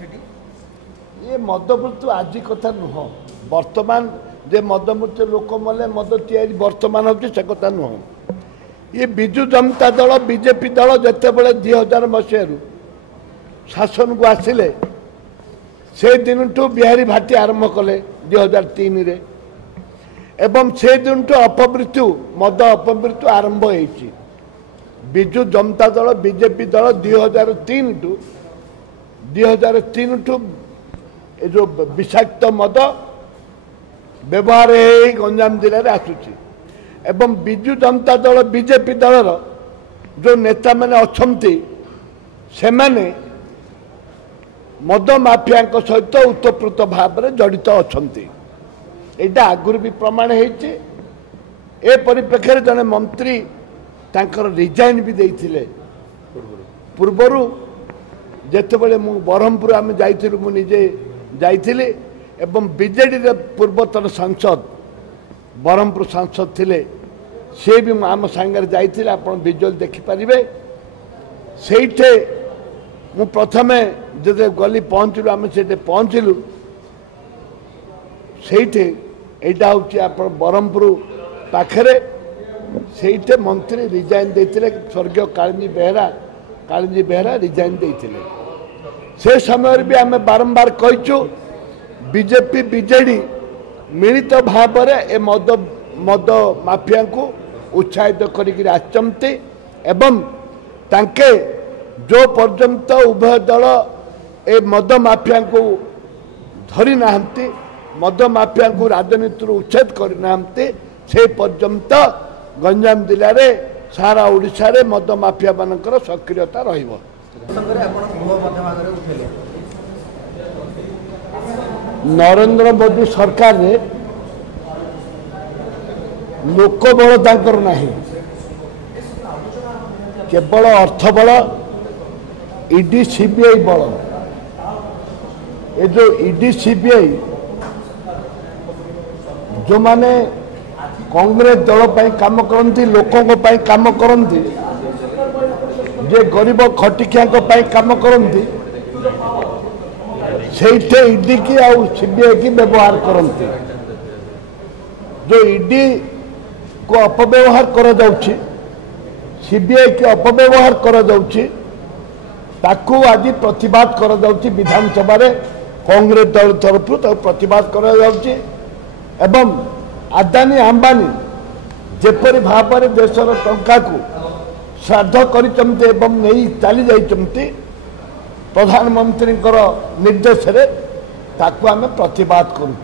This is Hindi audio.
ये मद मृत्यु आज कथा नुह बर्तमान जे मद मृत्यु लोक मले मद तैयारी बर्तमान हो कथा नुह ये विजु जनता दल बीजेपी दल जिते बड़े 2000 मसीह शासन को आसिले से दिन ठू बिहारी भाटी आरंभ कले 2003 रे एवं से दिन ठू अपमृत्यु मद अपमृत्यु आरंभ होती विजु जनता दल बीजेपी दल 2003 ठू जो विषाक्त मद व्यवहार गंजाम जिले में आसूची एवं विजु जनता दल बीजेपी दलर जो नेता मैंने अच्छे से मैंने मद माफिया सहित उत्तप्रोत भाव में जड़ित अच्छा यहाँ आगुरी भी प्रमाण होती ए परिप्रेक्षी जड़े मंत्री तांकर रिजाइन भी देते पूर्वर जितेबले बरहमपुर आम जाइलु मुझे जाइली एवं बीजेडी पूर्वतन सांसद बरहमपुर सांसद थिले से भी आम सांगे जाइए आप विजुअल देखिपारे से मु प्रथमे जो गली पहुँचलु आम से पहुँचलु से यहाँ हूँ बरहमपुर पाखरे से मंत्री रिजाइन देते स्वर्गीय कालिंजी बेहरा रिजाइन देते से समय भी आम बारंबार कहीचु बीजेपी बीजेडी मिलित भाव में मद मद माफिया को उत्साहित करते एवं तांके जो पर्यंत उभय दल ए मद माफिया को धरी नाहंती मद माफिया को राजनीति उच्छेद करना से पर्यंत गंजाम जिले में सारा ओडिशा रे मद माफिया मानकर सक्रियता रहिबो। नरेंद्र मोदी सरकार रे लोकबल तांकर नाही केवल अर्थबल ईडी सीबीआई बल ये जो ईडी सीबीआई जो माने कांग्रेस दल पर काम करती लोकों पर काम करती जे गरीब खटिकिया काम करती से ईडी की आउ सीबीआई की व्यवहार करती जो ईडी को अपव्यवहार करा जाउछि सीबीआई की अपव्यवहार करा जाउछि ताकू आज प्रतिवाद करा जाउछि विधानसभा रे कांग्रेस दल तरफ प्रतिवाद करा जाउछि एवं आदानी अंबानी जेपरी भाव में देशर टंका को श्राद्ध करते नहीं चली जाइछन्ति प्रधानमंत्री निर्देश रे ताकू आमे प्रतिवाद करूँ।